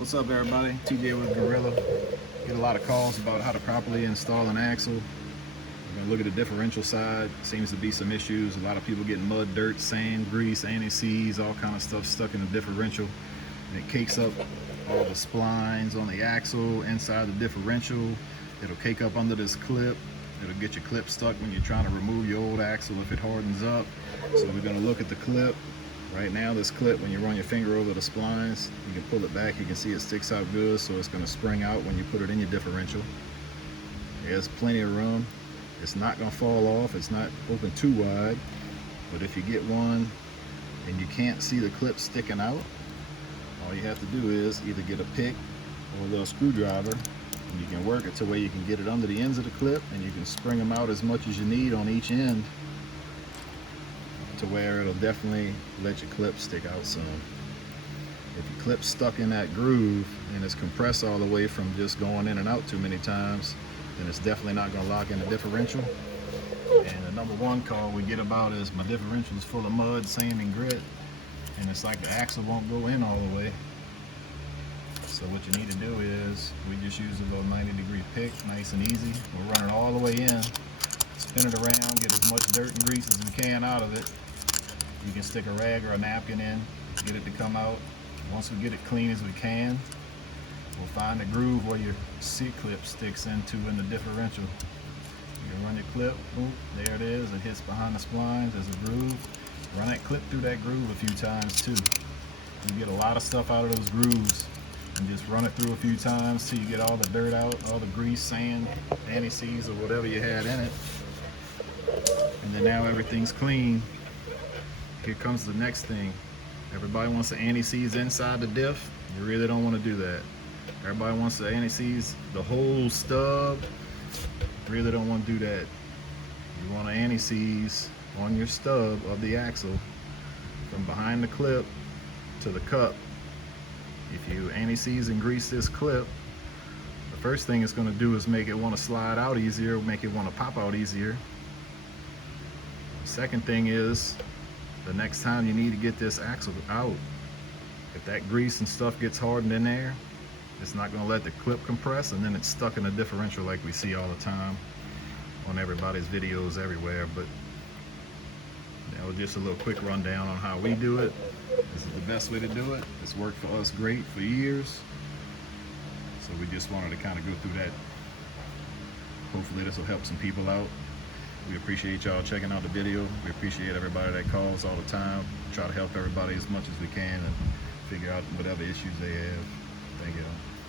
What's up, everybody? TJ with Gorilla. Get a lot of calls about how to properly install an axle. We're gonna look at the differential side. Seems to be some issues. A lot of people getting mud, dirt, sand, grease, anti-seize, all kind of stuff stuck in the differential, and it cakes up all the splines on the axle inside the differential. It'll cake up under this clip. It'll get your clip stuck when you're trying to remove your old axle if it hardens up. So we're gonna look at the clip. Right now, this clip, when you run your finger over the splines, you can pull it back. You can see it sticks out good, so it's going to spring out when you put it in your differential. There's plenty of room. It's not going to fall off. It's not open too wide. But if you get one and you can't see the clip sticking out, all you have to do is either get a pick or a little screwdriver, and you can work it to where you can get it under the ends of the clip, and you can spring them out as much as you need on each end, to where it'll definitely let your clip stick out some. If your clip's stuck in that groove and it's compressed all the way from just going in and out too many times, then it's definitely not going to lock in the differential. And the number one call we get about is my differential is full of mud, sand, and grit, and it's like the axle won't go in all the way. So what you need to do is, we just use a little 90-degree pick, nice and easy. We'll run it all the way in, spin it around, get as much dirt and grease as we can out of it. You can stick a rag or a napkin in, get it to come out. Once we get it clean as we can, we'll find the groove where your C-clip sticks into in the differential. You can run your clip, boom, there it is. It hits behind the splines, there's a groove. Run that clip through that groove a few times too. You get a lot of stuff out of those grooves. And just run it through a few times till you get all the dirt out, all the grease, sand, anti-seize, or whatever you had in it. And then now everything's clean. Here comes the next thing. Everybody wants to anti-seize inside the diff. You really don't want to do that. Everybody wants to anti-seize the whole stub. You really don't want to do that. You want to anti-seize on your stub of the axle from behind the clip to the cup. If you anti-seize and grease this clip, the first thing it's going to do is make it want to slide out easier, make it want to pop out easier. The second thing is, the next time you need to get this axle out, if that grease and stuff gets hardened in there, it's not going to let the clip compress, and then it's stuck in the differential like we see all the time on everybody's videos everywhere. But that was just a little quick rundown on how we do it. This is the best way to do it. It's worked for us great for years. So we just wanted to kind of go through that. Hopefully this will help some people out. We appreciate y'all checking out the video. We appreciate everybody that calls all the time. Try to help everybody as much as we can and figure out whatever issues they have.